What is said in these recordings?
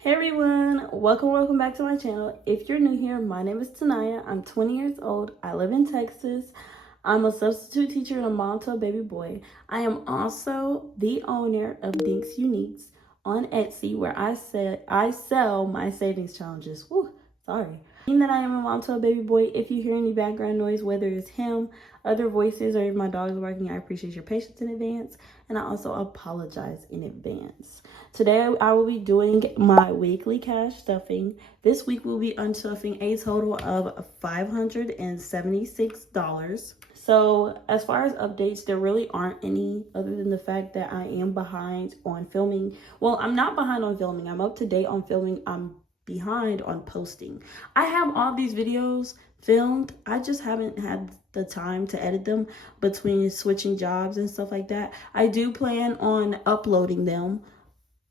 Hey everyone, welcome back to my channel. If you're new here, my name is Naya. I'm 20 years old. I live in Texas. I'm a substitute teacher and a mom to a baby boy. I am also the owner of Dinks Uniques on Etsy, where I sell my savings challenges. Woo, sorry. Being that I am a mom to a baby boy, if you hear any background noise, whether it's him, other voices, or if my dog is barking, I appreciate your patience in advance, and I also apologize in advance. Today I will be doing my weekly cash stuffing. This week we'll be unstuffing a total of $576. So as far as updates, there really aren't any other than the fact that I am behind on filming. Well, I'm not behind on filming. I'm up to date on filming. I'm behind on posting. I have all these videos filmed. I just haven't had the time to edit them between switching jobs and stuff like that. I do plan on uploading them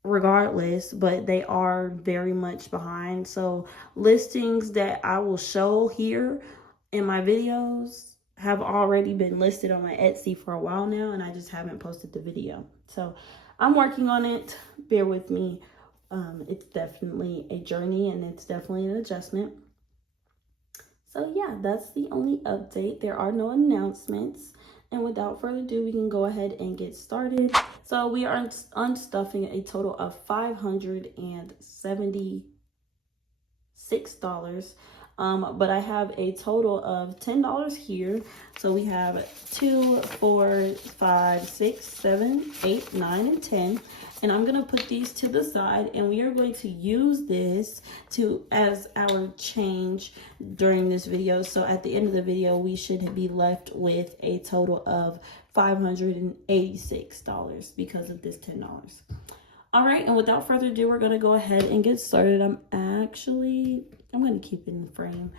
regardless, but they are very much behind. So listings that I will show here in my videos have already been listed on my Etsy for a while now, and I just haven't posted the video. So I'm working on it. Bear with me. It's definitely a journey and it's definitely an adjustment. So yeah, that's the only update. There are no announcements. And without further ado, we can go ahead and get started. So we are unstuffing a total of $576. But I have a total of $10 here. So we have 2, 4, 5, 6, 7, 8, 9, and 10. And I'm gonna put these to the side, and we are going to use this as our change during this video. So at the end of the video, we should be left with a total of $586 because of this $10. All right, and without further ado, we're gonna go ahead and get started. I'm gonna keep it in the frame.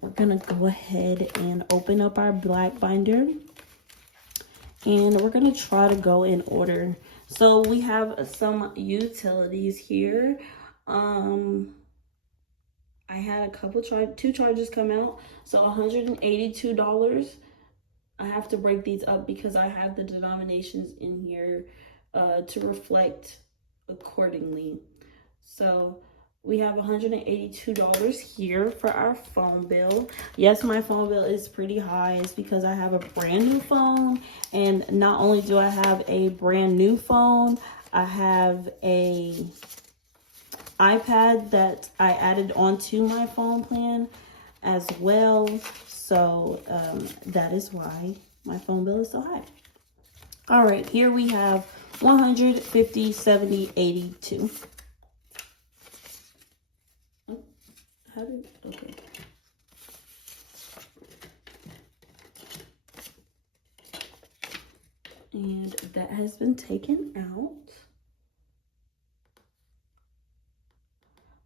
We're gonna go ahead and open up our black binder, and we're gonna try to go in order. So we have some utilities here. I had two charges come out, so $182. I have to break these up because I have the denominations in here to reflect accordingly. So we have $182 here for our phone bill. Yes, my phone bill is pretty high. It's because I have a brand new phone. And not only do I have a brand new phone, I have a iPad that I added onto my phone plan as well. So that is why my phone bill is so high. All right, here we have 150, 70, 82. Okay. And that has been taken out.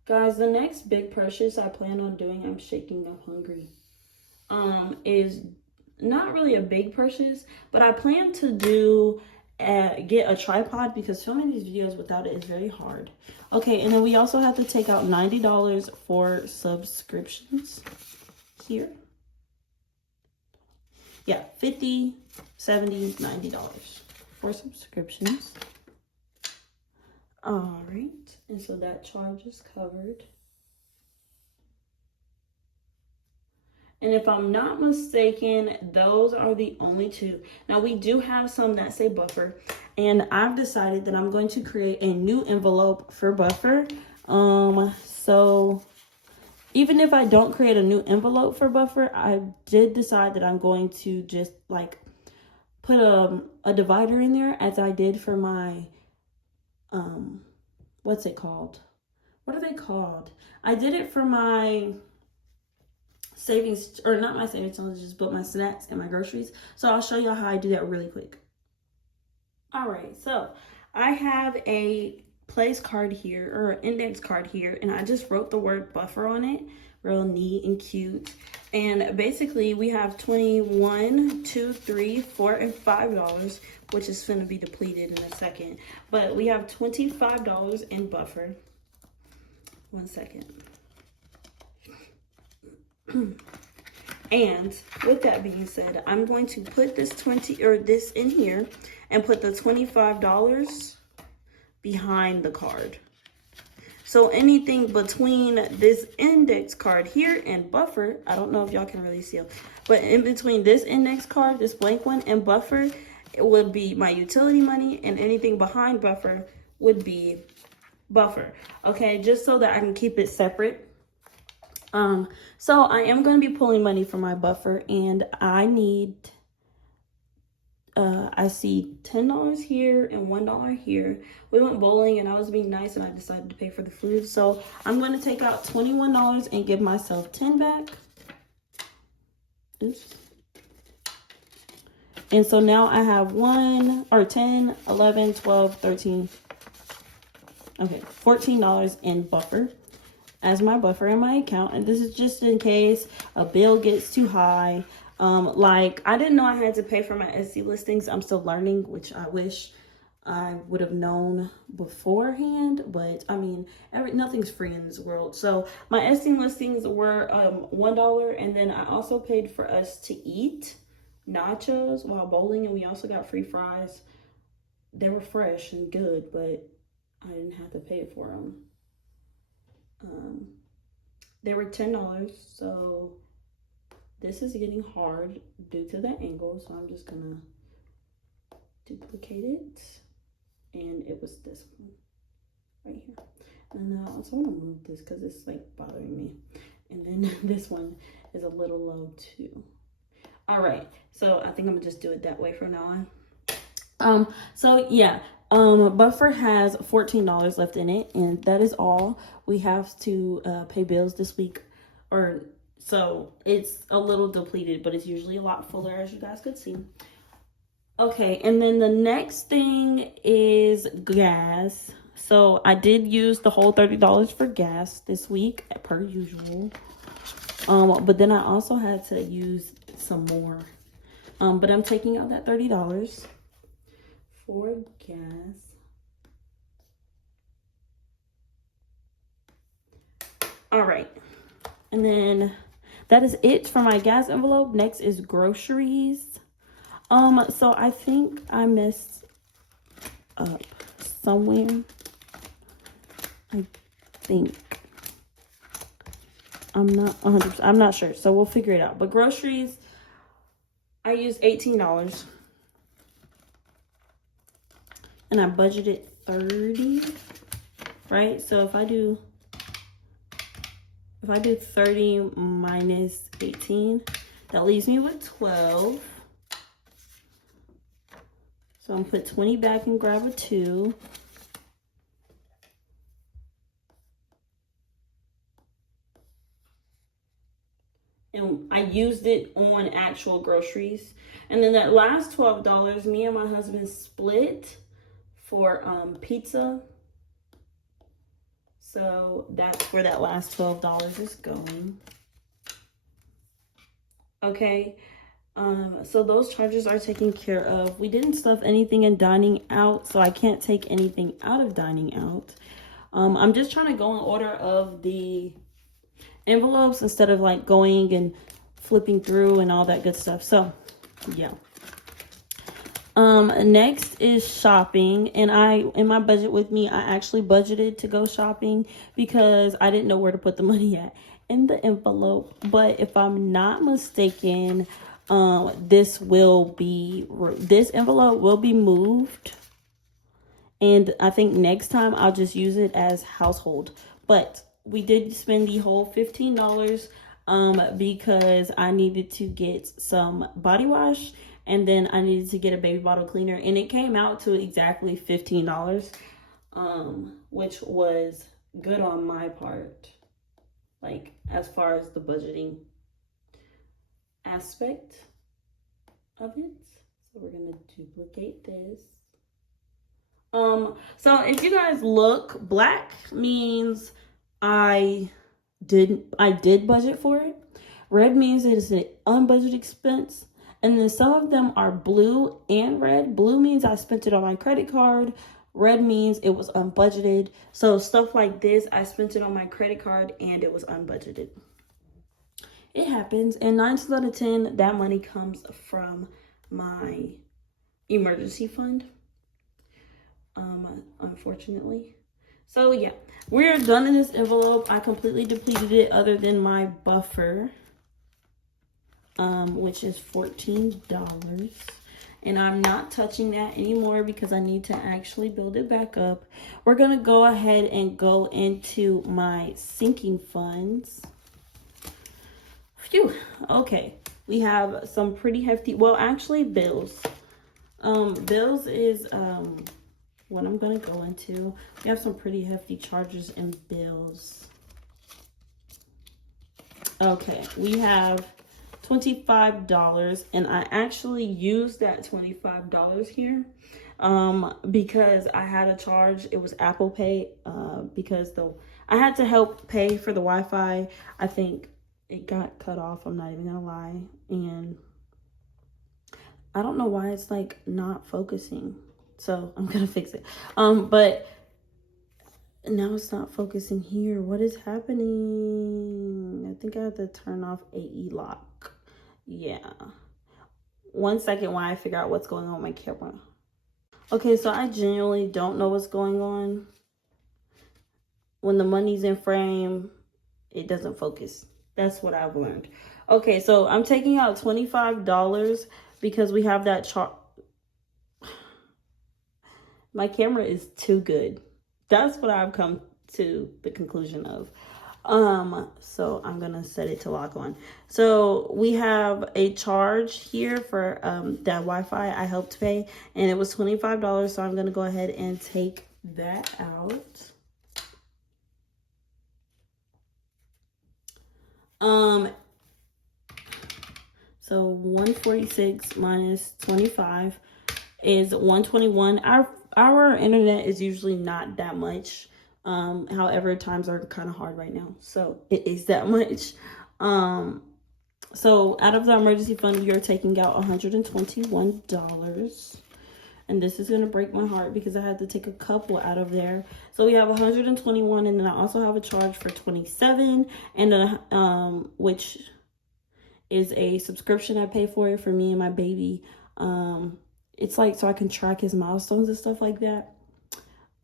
Guys, the next big purchase I plan on doing, I'm shaking, I'm hungry, is not really a big purchase, but I plan to get a tripod because filming these videos without it is very hard. Okay, and then we also have to take out $90 for subscriptions here. Yeah, $50, $70, $90 for subscriptions. All right, and so that charge is covered. And if I'm not mistaken, those are the only two. Now, we do have some that say buffer, and I've decided that I'm going to create a new envelope for buffer. So even if I don't create a new envelope for buffer, I did decide that I'm going to just like put a divider in there as I did for my, what's it called? What are they called? I did it for my savings, or not my savings challenges, but my snacks and my groceries. So I'll show y'all how I do that really quick. All right, so I have a place card here, or an index card here, and I just wrote the word buffer on it, real neat and cute. And basically we have 21, 2, 3, 4, and $5, which is going to be depleted in a second. But we have $25 in buffer. 1 second. And with that being said, I'm going to put this this in here and put the $25 behind the card. So So anything between this index card here and buffer, I don't know if y'all can really see them, but in between this index card, this blank one, and buffer, it would be my utility money, and anything behind buffer would be buffer. Okay, just so that I can keep it separate. So I am going to be pulling money from my buffer, and I need I see $10 here and $1 here. We went bowling and I was being nice and I decided to pay for the food. So I'm going to take out $21 and give myself 10 back. Oops. And so now I have 10, 11, 12, 13. Okay, $14 in buffer as my buffer in my account. And this is just in case a bill gets too high. Like, I didn't know I had to pay for my Etsy listings. I'm still learning, which I wish I would have known beforehand, but I mean, nothing's free in this world. So my Etsy listings were $1, and then I also paid for us to eat nachos while bowling, and we also got free fries. They were fresh and good, but I didn't have to pay for them. They were $10, so this is getting hard due to the angle, so I'm just gonna duplicate it. And it was this one right here. And I also want to move this because it's like bothering me. And then this one is a little low too. All right, so I think I'm gonna just do it that way from now on. So yeah, buffer has $14 left in it, and that is all. We have to pay bills this week, so it's a little depleted, but it's usually a lot fuller, as you guys could see. Okay, and then the next thing is gas. So I did use the whole $30 for gas this week, per usual. But then I also had to use some more. But I'm taking out that $30 for gas. All right, and then that is it for my gas envelope. Next is groceries. So I think I messed up somewhere. I think. I'm not 100%. I'm not sure. So we'll figure it out. But groceries, I used $18. And I budgeted $30. Right? So if I do 30 minus 18, that leaves me with 12. So I'm gonna put 20 back and grab a 2. And I used it on actual groceries. And then that last $12, me and my husband split for pizza. So that's where that last $12 is going. Okay. So those charges are taken care of. We didn't stuff anything in dining out, so I can't take anything out of dining out. I'm just trying to go in order of the envelopes instead of like going and flipping through and all that good stuff. So yeah. Next is shopping, and in my budget with me, I actually budgeted to go shopping because I didn't know where to put the money at in the envelope. But if I'm not mistaken, this envelope will be moved, and I think next time I'll just use it as household. But we did spend the whole $15 because I needed to get some body wash, and then I needed to get a baby bottle cleaner, and it came out to exactly $15, which was good on my part, like as far as the budgeting aspect of it. So we're gonna duplicate this. So if you guys look, black means I did budget for it. Red means it is an unbudgeted expense. And then some of them are blue and red. Blue means I spent it on my credit card. Red means it was unbudgeted. So stuff like this, I spent it on my credit card and it was unbudgeted. It happens. And 9 times out of 10, that money comes from my emergency fund. Unfortunately. So yeah, we're done in this envelope. I completely depleted it other than my buffer, which is $14. And I'm not touching that anymore because I need to actually build it back up. We're gonna go ahead and go into my sinking funds. Phew, okay. We have some pretty hefty, well, actually bills. Bills is what I'm gonna go into. We have some pretty hefty charges and bills. Okay, we have $25, and I actually used that $25 here because I had a charge. It was Apple Pay because I had to help pay for the Wi-Fi. I think it got cut off, I'm not even gonna lie, and I don't know why it's like not focusing, so I'm gonna fix it. But now it's not focusing here. What is happening? I think I have to turn off AE lock. Yeah. 1 second while I figure out what's going on with my camera. Okay, so I genuinely don't know what's going on. When the money's in frame, it doesn't focus. That's what I've learned. Okay, so I'm taking out $25 because we have that chart. My camera is too good. That's what I've come to the conclusion of. So I'm gonna set it to lock on. So we have a charge here for that Wi-Fi I helped pay, and it was $25. So I'm gonna go ahead and take that out. So 146 minus 25 is 121. Our internet is usually not that much. However, times are kind of hard right now, so it is that much. So out of the emergency fund, we are taking out $121. And this is going to break my heart because I had to take a couple out of there. So we have 121, and then I also have a charge for 27, and which is a subscription I pay for me and my baby. It's like so I can track his milestones and stuff like that.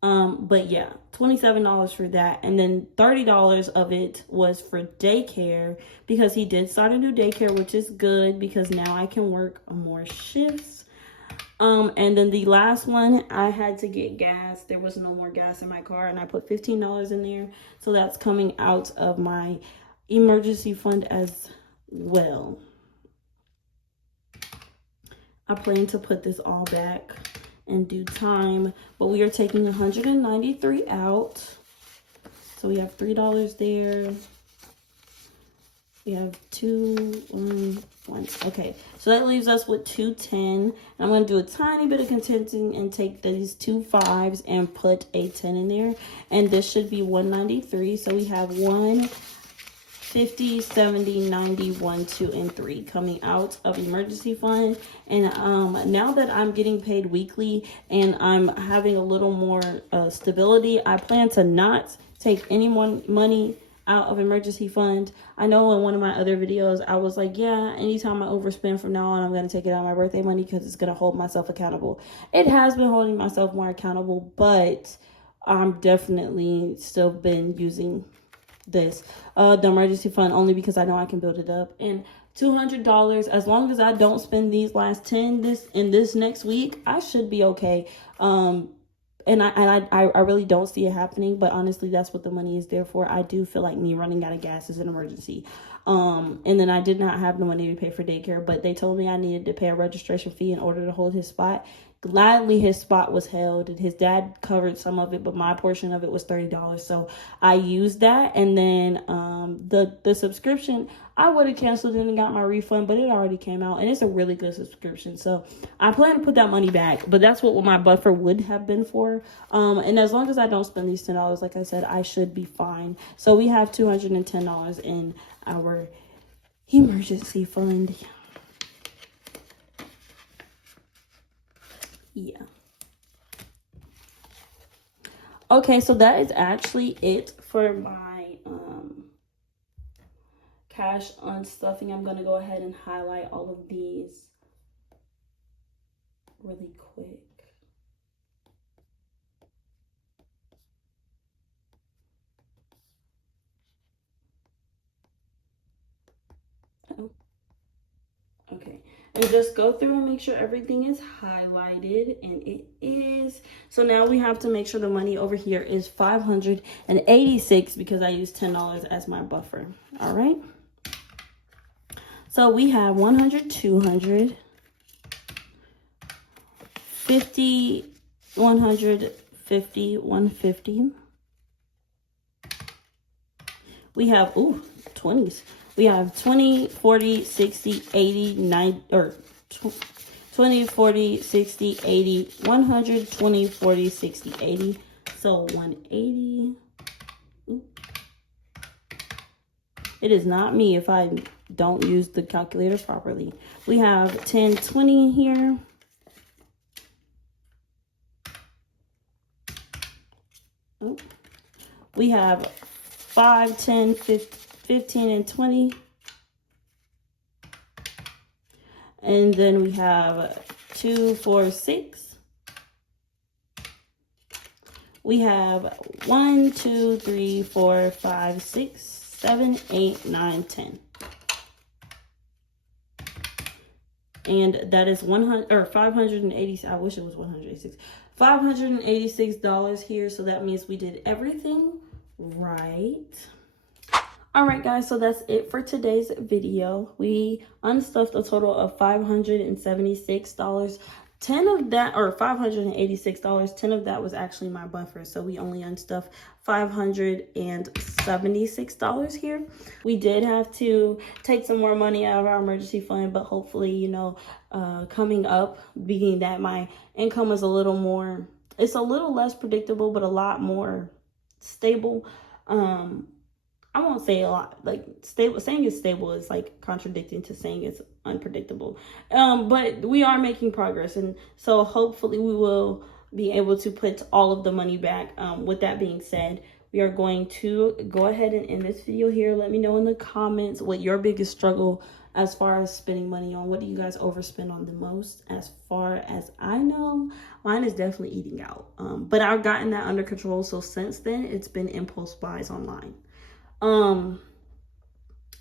But yeah, $27 for that, and then $30 of it was for daycare because he did start a new daycare, which is good because now I can work more shifts. And then the last one, I had to get gas. There was no more gas in my car, and I put $15 in there, so that's coming out of my emergency fund as well. I plan to put this all back in due time, but we are taking 193 out. So we have $3 there. We have 1. Okay, so that leaves us with 210. I'm going to do a tiny bit of contenting and take these 2 5s and put a 10 in there, and this should be 193. So we have 150, 70, 90, 1, 2, and 3 coming out of emergency fund. And now that I'm getting paid weekly and I'm having a little more stability, I plan to not take any more money out of emergency fund. I know in one of my other videos I was like, yeah, anytime I overspend from now on, I'm going to take it out of my birthday money because it's going to hold myself accountable. It has been holding myself more accountable, but I'm definitely still been using this the emergency fund only because I know I can build it up. And $200, as long as I don't spend these last 10 this next week, I should be okay. And I really don't see it happening, but honestly, that's what the money is there for. I do feel like me running out of gas is an emergency. And then I did not have the money to pay for daycare, but they told me I needed to pay a registration fee in order to hold his spot. Gladly, his spot was held, and his dad covered some of it, but my portion of it was $30. So I used that, and then the subscription, I would have canceled it and got my refund, but it already came out, and it's a really good subscription. So I plan to put that money back, but that's what my buffer would have been for. And as long as I don't spend these $10, like I said, I should be fine. So we have $210 in our emergency fund. Yeah. Okay, so that is actually it for my cash unstuffing. I'm going to go ahead and highlight all of these really quick. and just go through and make sure everything is highlighted, and it is. So now we have to make sure the money over here is $586 because I used $10 as my buffer. All right. So we have 100, 200, 50, 150, 150. We have, 20s. We have 20, 40, 60, 80, 90, or 20, 40, 60, 80, 100, 20, 40, 60, 80. So 180. It is not me if I don't use the calculator properly. We have 10, 20 here. We have 5, 10, 15, and 20. And then we have 2, 4, 6. We have 1, 2, 3, 4, 5, 6, 7, 8, 9, 10. And that is 100 or 580. I wish it was 186. $586 here. So that means we did everything right. All right, guys, so that's it for today's video. We unstuffed a total of $576. 10 of that, or $586, 10 of that was actually my buffer. So we only unstuffed $576 here. We did have to take some more money out of our emergency fund, but hopefully, you know, coming up, being that my income is a little more, it's a little less predictable, but a lot more stable. I won't say a lot, like stable. Saying it's stable is like contradicting to saying it's unpredictable. But we are making progress, and so hopefully we will be able to put all of the money back. With that being said, we are going to go ahead and end this video here. Let me know in the comments what your biggest struggle as far as spending money on. What do you guys overspend on the most? As far as I know, mine is definitely eating out. But I've gotten that under control. So since then, it's been impulse buys online.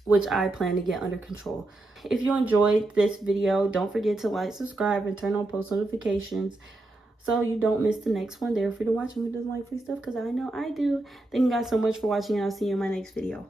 Which I plan to get under control. If you enjoyed this video, don't forget to like, subscribe, and turn on post notifications so you don't miss the next one. They're free to watch, and who doesn't like free stuff, because I know I do. Thank you guys so much for watching, and I'll see you in my next video.